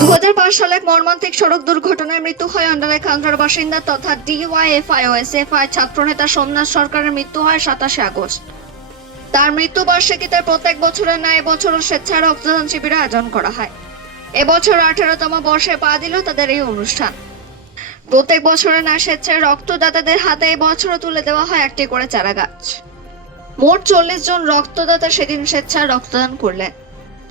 দু হাজার পাঁচ সালে মর্মান্তিক সড়ক দুর্ঘটনায় মৃত্যু হয় আন্ডালে খান্ডার বাসিন্দা তথা ডিওয়াইএফআই ও এসএফআই ছাত্রনেতা সোমনাথ সরকারের মৃত্যু হয় সাতাশে আগস্ট। তার মৃত্যু বার্ষিকীতে প্রত্যেক বছরের ন্যায় এবছরও স্বেচ্ছা রক্তদান শিবির আয়োজন করা হয়। এবছর আঠেরোতম বর্ষে পা দিল তাদের এই অনুষ্ঠান। প্রত্যেক বছরের ন্যায় স্বেচ্ছায় রক্তদাতাদের হাতে এবছরও তুলে দেওয়া হয় একটি করে চারা গাছ মোট চল্লিশ জন রক্তদাতা সেদিন স্বেচ্ছায় রক্তদান করলেন।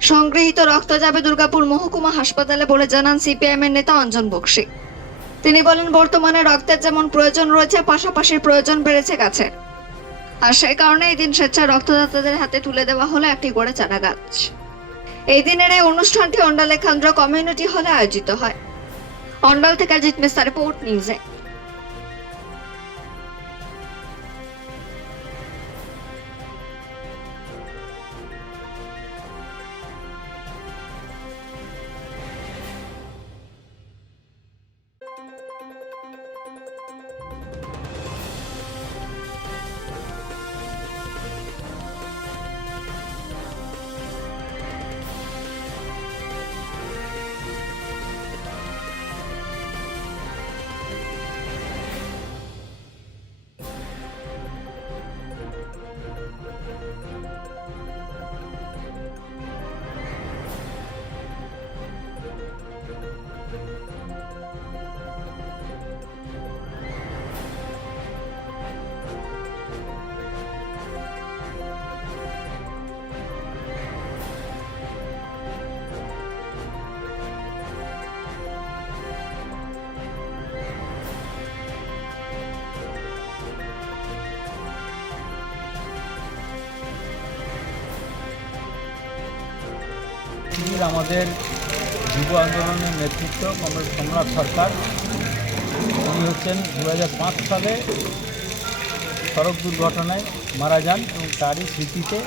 সংগৃহীত রক্ত যাবে দুর্গাপুর মহকুমা হাসপাতালে বলে জানান সিপিআইএম এর নেতা অঞ্জন বক্সি। তিনি বলেন, বর্তমানে রক্তের যেমন প্রয়োজন রয়েছে, পাশাপাশি প্রয়োজন বেড়েছে গাছের আর সেই কারণে এই দিন স্বেচ্ছায় রক্তদাতাদের হাতে তুলে দেওয়া হলো একটি করে চারা গাছ। এই দিনের এই অনুষ্ঠানটি অন্ডালেখান্দ্র কমিউনিটি হলে আয়োজিত হয়। অন্ডাল থেকে জিত মিস্তা রিপোর্ট, নিউজে শিবির আমাদের যুব আন্দোলনের নেতৃত্ব কমরেড সম্রাট সরকার। উনি হচ্ছেন দু হাজার পাঁচ সালে সড়ক দুর্ঘটনায় মারা যান এবং তারই স্মৃতিতে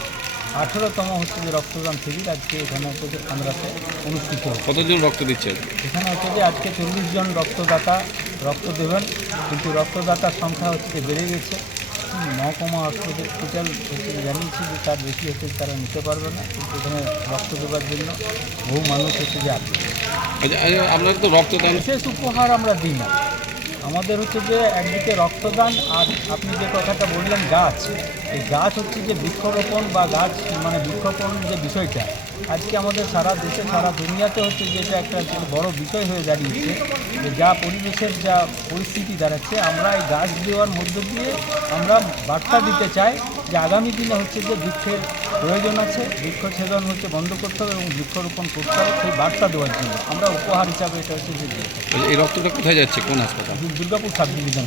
আঠেরোতম হচ্ছে যে রক্তদান শিবির আজকে এখানে হচ্ছে যে খান্দ্রাতে অনুষ্ঠিত কতজন রক্ত দিচ্ছে? এখানে হচ্ছে যে আজকে চল্লিশ জন রক্তদাতা রক্ত দেবেন কিন্তু রক্তদাতার সংখ্যা হচ্ছে বেড়ে গেছে। মহকুমা হসপিটাল জানিয়েছি যে তার বেশি হচ্ছে তারা নিতে পারবে না। কিন্তু এখানে রক্ত দেওয়ার জন্য বহু মানুষ হচ্ছে যে আচ্ছা আচ্ছা, আপনারা তো রক্তদান বিশেষ উপহার আমরা দিই না। আমাদের হচ্ছে যে একদিকে রক্তদান আর আপনি যে কথাটা বললেন গাছ এই গাছ হচ্ছে যে বৃক্ষরোপণ বা গাছ মানে বৃক্ষরোপণ যে বিষয়টা আজকে আমাদের সারা দেশে সারা দুনিয়াতে হচ্ছে যে এটা একটা বড় বিষয় হয়ে দাঁড়িয়েছে। যে যা পরিবেশের যা পরিস্থিতি দাঁড়াচ্ছে আমরা এই গাছ দেওয়ার মধ্য দিয়ে আমরা বার্তা দিতে চাই যে আগামী দিনে হচ্ছে যে বৃক্ষের প্রয়োজন আছে বৃক্ষ ছেদন হচ্ছে বন্ধ করতে হবে এবং বৃক্ষরোপণ করতে হবে সেই বার্তা দেওয়ার জন্য। আমরা উপহার হিসাবে এটা হচ্ছে যে এই রক্তটা কোথায় যাচ্ছে? কোন হাসপাতাল? Durgapur sub division